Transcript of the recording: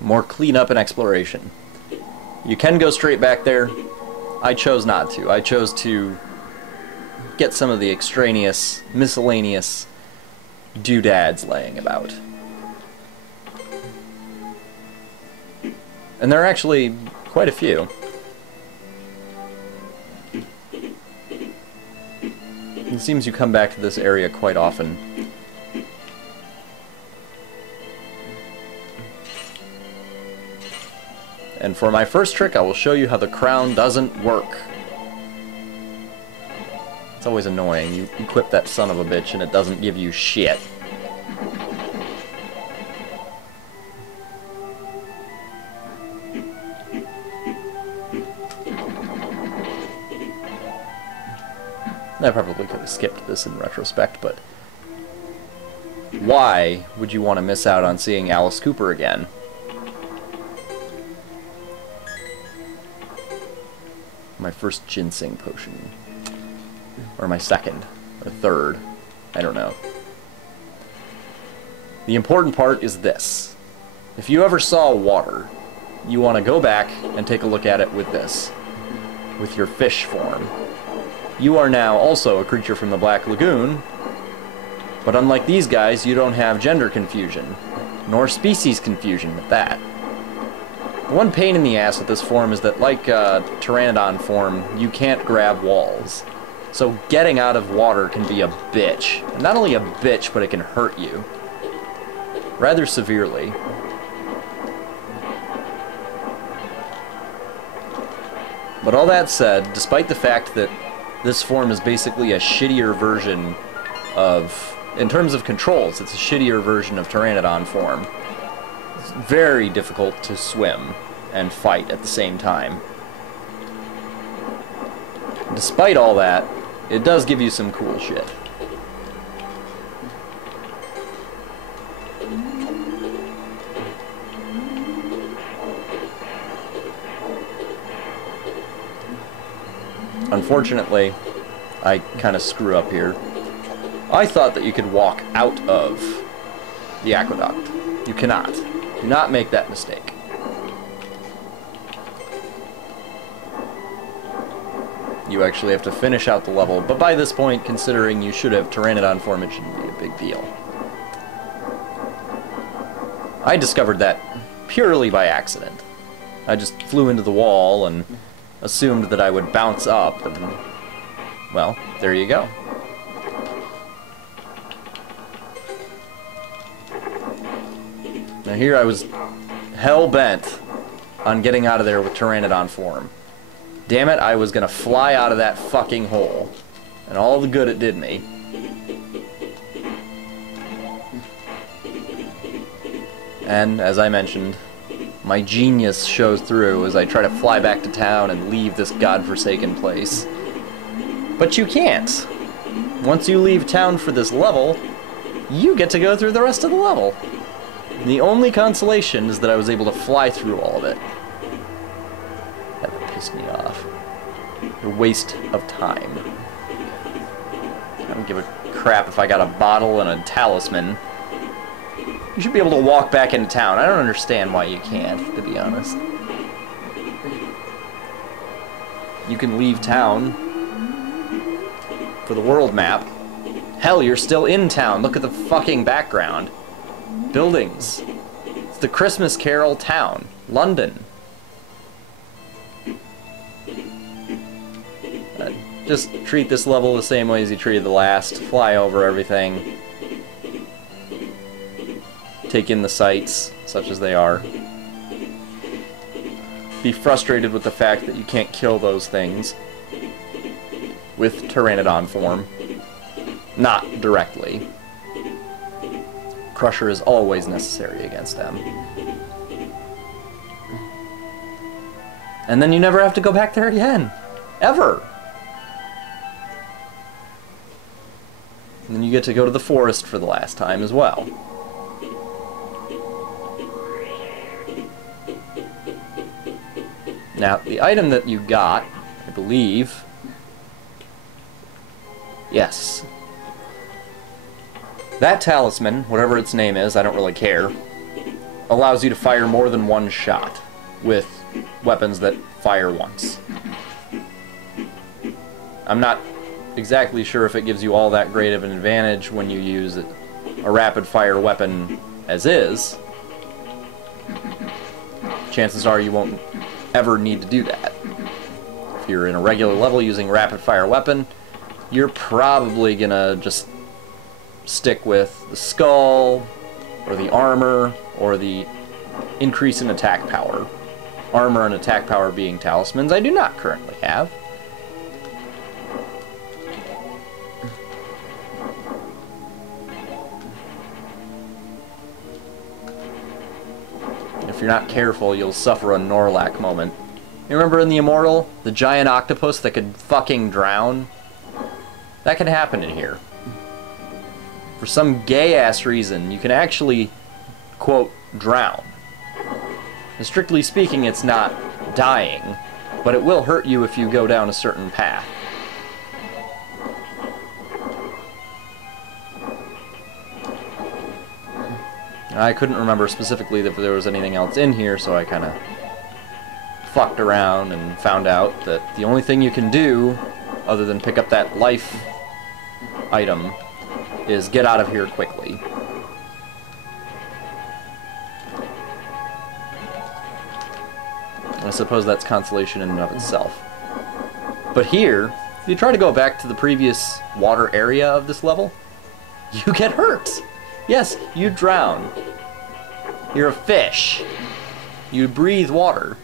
More cleanup and exploration. You can go straight back there. I chose not to. I chose to get some of the extraneous, miscellaneous doodads laying about. And there are actually quite a few. It seems you come back to this area quite often. And for my first trick, I will show you how the crown doesn't work. It's always annoying. You equip that son of a bitch and it doesn't give you shit. I probably could have skipped this in retrospect, but why would you want to miss out on seeing Alice Cooper again? My first ginseng potion. Or my second. Or third. I don't know. The important part is this. If you ever saw water, you want to go back and take a look at it with this. With your fish form. You are now also a creature from the Black Lagoon, but unlike these guys, you don't have gender confusion. Nor species confusion at that. The one pain in the ass with this form is that, like Pteranodon form, you can't grab walls. So getting out of water can be a bitch. And not only a bitch, but it can hurt you. Rather severely. But all that said, despite the fact that this form is basically a shittier version of... In terms of controls, it's a shittier version of Pteranodon form. It's very difficult to swim and fight at the same time. Despite all that, it does give you some cool shit. Unfortunately, I kind of screw up here. I thought that you could walk out of the aqueduct. You cannot. Do not make that mistake. You actually have to finish out the level, but by this point, considering you should have Pteranodon form, it shouldn't be a big deal. I discovered that purely by accident. I just flew into the wall and assumed that I would bounce up, and, well, there you go. Now here I was hell-bent on getting out of there with Pteranodon form. Damn it, I was gonna fly out of that fucking hole. And all the good it did me. And, as I mentioned, my genius shows through as I try to fly back to town and leave this godforsaken place. But you can't. Once you leave town for this level, you get to go through the rest of the level. And the only consolation is that I was able to fly through all of it. That pissed me off. A waste of time. I don't give a crap if I got a bottle and a talisman. You should be able to walk back into town. I don't understand why you can't, to be honest. You can leave town for the world map. Hell, you're still in town. Look at the fucking background. Buildings. It's the Christmas Carol town. London. Just treat this level the same way as you treated the last. Fly over everything. Take in the sights, such as they are. Be frustrated with the fact that you can't kill those things with Pteranodon form. Not directly. Crusher is always necessary against them. And then you never have to go back there again. Ever! And then you get to go to the forest for the last time as well. Now, the item that you got, I believe... Yes. That talisman, whatever its name is, I don't really care. allows you to fire more than one shot with weapons that fire once. I'm not exactly sure if it gives you all that great of an advantage when you use a rapid-fire weapon as is. Chances are you won't ever need to do that. If you're in a regular level using a rapid-fire weapon, you're probably gonna just stick with the skull, or the armor, or the increase in attack power. Armor and attack power being talismans I do not currently have. If you're not careful, you'll suffer a Norlac moment. You remember in the Immortal, the giant octopus that could fucking drown? That can happen in here. For some gay-ass reason, you can actually, quote, drown. And strictly speaking, it's not dying, but it will hurt you if you go down a certain path. I couldn't remember specifically if there was anything else in here, so I kind of fucked around and found out that the only thing you can do, other than pick up that life item, is get out of here quickly. I suppose that's consolation in and of itself. But here, if you try to go back to the previous water area of this level, you get hurt. Yes, you drown. You're a fish. You breathe water.